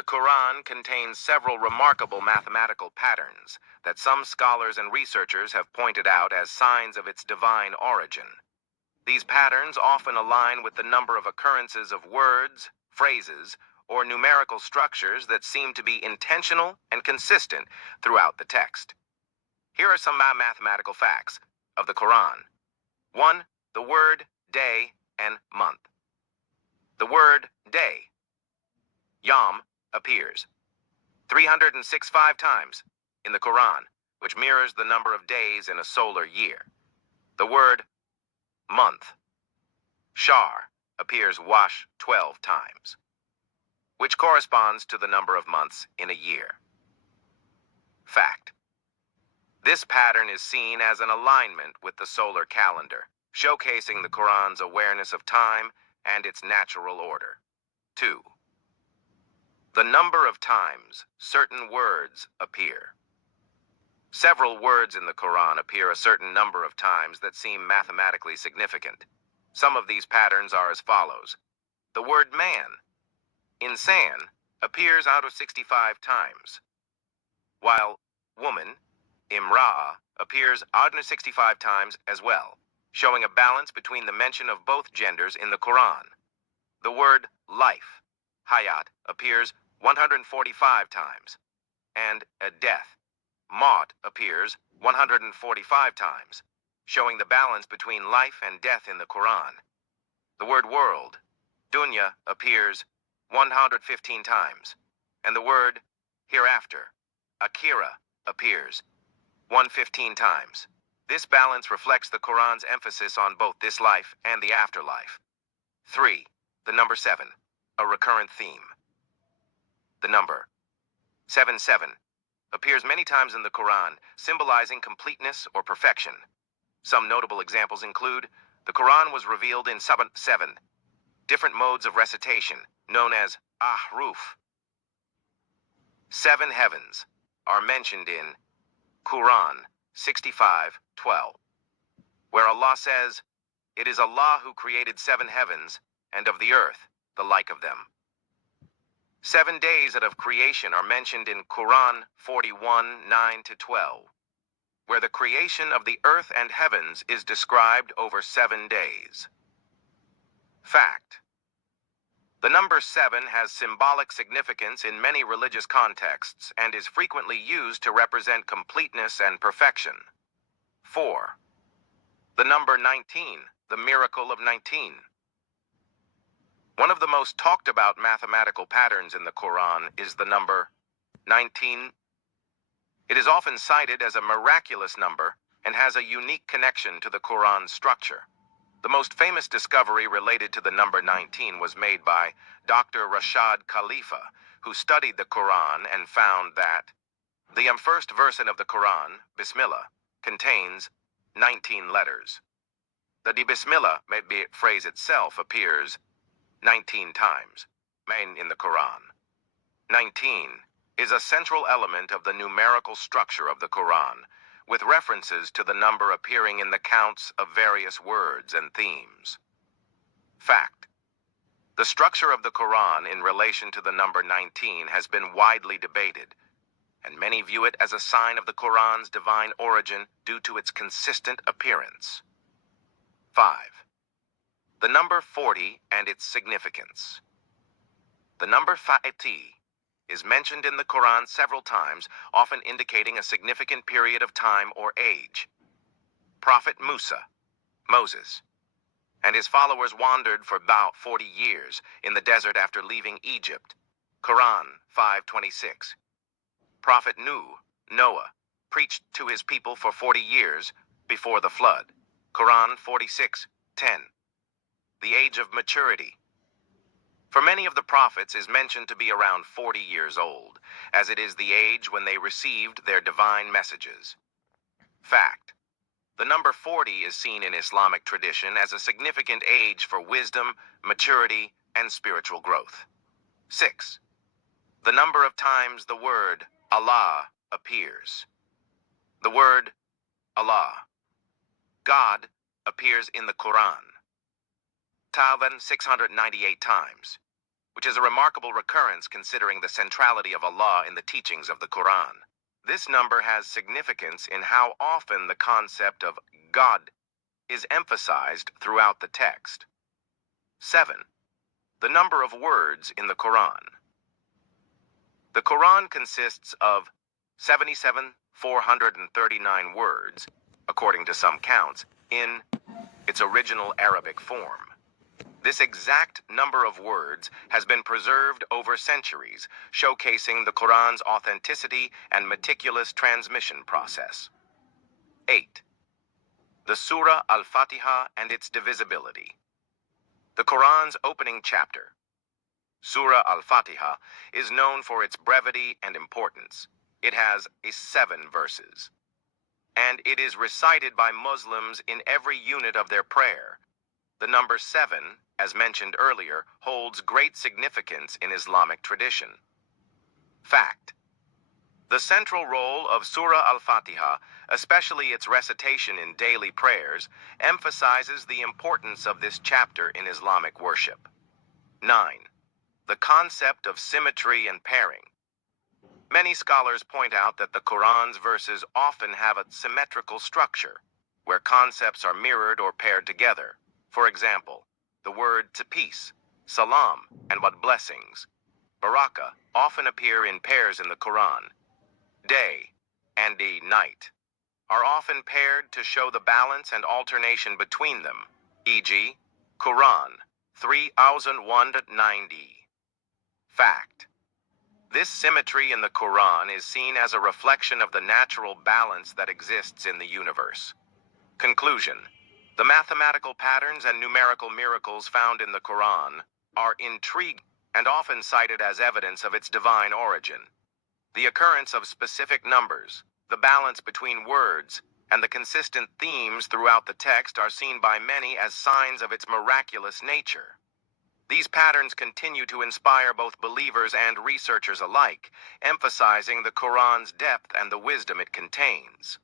The Qur'an contains several remarkable mathematical patterns that some scholars and researchers have pointed out as signs of its divine origin. These patterns often align with the number of occurrences of words, phrases, or numerical structures that seem to be intentional and consistent throughout the text. Here are some mathematical facts of the Quran. 1. The word day and month. The word day, yom, appears 365 times in the Quran, which mirrors the number of days in a solar year. The word month, shar, appears 12 times, which corresponds to the number of months in a year. Fact. This pattern is seen as an alignment with the solar calendar, showcasing the Quran's awareness of time and its natural order. 2. The number of times certain words appear. Several words in the Quran appear a certain number of times that seem mathematically significant. Some of these patterns are as follows. The word man, insan, appears out of 65 times, while woman, imra'a, appears out of 65 times as well, showing a balance between the mention of both genders in the Quran. The word life, hayat, appears 145 times, and a death, maut, appears 145 times, showing the balance between life and death in the Quran. The word world, dunya, appears 115 times, and the word hereafter, akira, appears 115 times. This balance reflects the Quran's emphasis on both this life and the afterlife. 3. The number 7, a recurrent theme. The number 77 appears many times in the Quran, symbolizing completeness or perfection. Some notable examples include the Quran was revealed in 7 different modes of recitation, known as ahruf. 7 heavens are mentioned in Quran 65:12, where Allah says, "It is Allah who created 7 heavens, and of the earth the like of them." 7 days out of creation are mentioned in Quran 41:9-12, where the creation of the earth and heavens is described over 7 days. Fact. The number 7 has symbolic significance in many religious contexts and is frequently used to represent completeness and perfection. 4. The number 19, the miracle of 19. One of the most talked about mathematical patterns in the Quran is the number 19. It is often cited as a miraculous number and has a unique connection to the Quran's structure. The most famous discovery related to the number 19 was made by Dr. Rashad Khalifa, who studied the Quran and found that the first verse of the Quran, Bismillah, contains 19 letters. The Bismillah phrase itself appears 19 times in the Quran. 19 is a central element of the numerical structure of the Quran, with references to the number appearing in the counts of various words and themes. Fact. The structure of the Quran in relation to the number 19 has been widely debated, and many view it as a sign of the Quran's divine origin due to its consistent appearance. 5. The number 40 and its significance. The number 40 is mentioned in the Quran several times, often indicating a significant period of time or age. Prophet Moses, and his followers wandered for about 40 years in the desert after leaving Egypt. Quran 5:26. Prophet Noah, preached to his people for 40 years before the flood. Quran 46:10. The age of maturity. For many of the prophets is mentioned to be around 40 years old, as it is the age when they received their divine messages. Fact. The number 40 is seen in Islamic tradition as a significant age for wisdom, maturity, and spiritual growth. 6. The number of times the word Allah appears. The word Allah, God, appears in the Quran 1,698 times, which is a remarkable recurrence considering the centrality of Allah in the teachings of the Qur'an. This number has significance in how often the concept of God is emphasized throughout the text. 7. The number of words in the Qur'an. The Qur'an consists of 77,439 words, according to some counts, in its original Arabic form. This exact number of words has been preserved over centuries, showcasing the Qur'an's authenticity and meticulous transmission process. 8. The Surah Al-Fatiha and its divisibility. The Qur'an's opening chapter, Surah Al-Fatiha, is known for its brevity and importance. It has 7 verses, and it is recited by Muslims in every unit of their prayer. The number 7, as mentioned earlier, holds great significance in Islamic tradition. Fact: the central role of Surah Al-Fatiha, especially its recitation in daily prayers, emphasizes the importance of this chapter in Islamic worship. 9. The concept of symmetry and pairing. Many scholars point out that the Qur'an's verses often have a symmetrical structure, where concepts are mirrored or paired together. For example, the word to peace, salam, and what blessings, baraka, often appear in pairs in the Qur'an. Day and the night are often paired to show the balance and alternation between them, e.g., Qur'an 3190. Fact: this symmetry in the Qur'an is seen as a reflection of the natural balance that exists in the universe. Conclusion: the mathematical patterns and numerical miracles found in the Qur'an are intriguing and often cited as evidence of its divine origin. The occurrence of specific numbers, the balance between words, and the consistent themes throughout the text are seen by many as signs of its miraculous nature. These patterns continue to inspire both believers and researchers alike, emphasizing the Qur'an's depth and the wisdom it contains.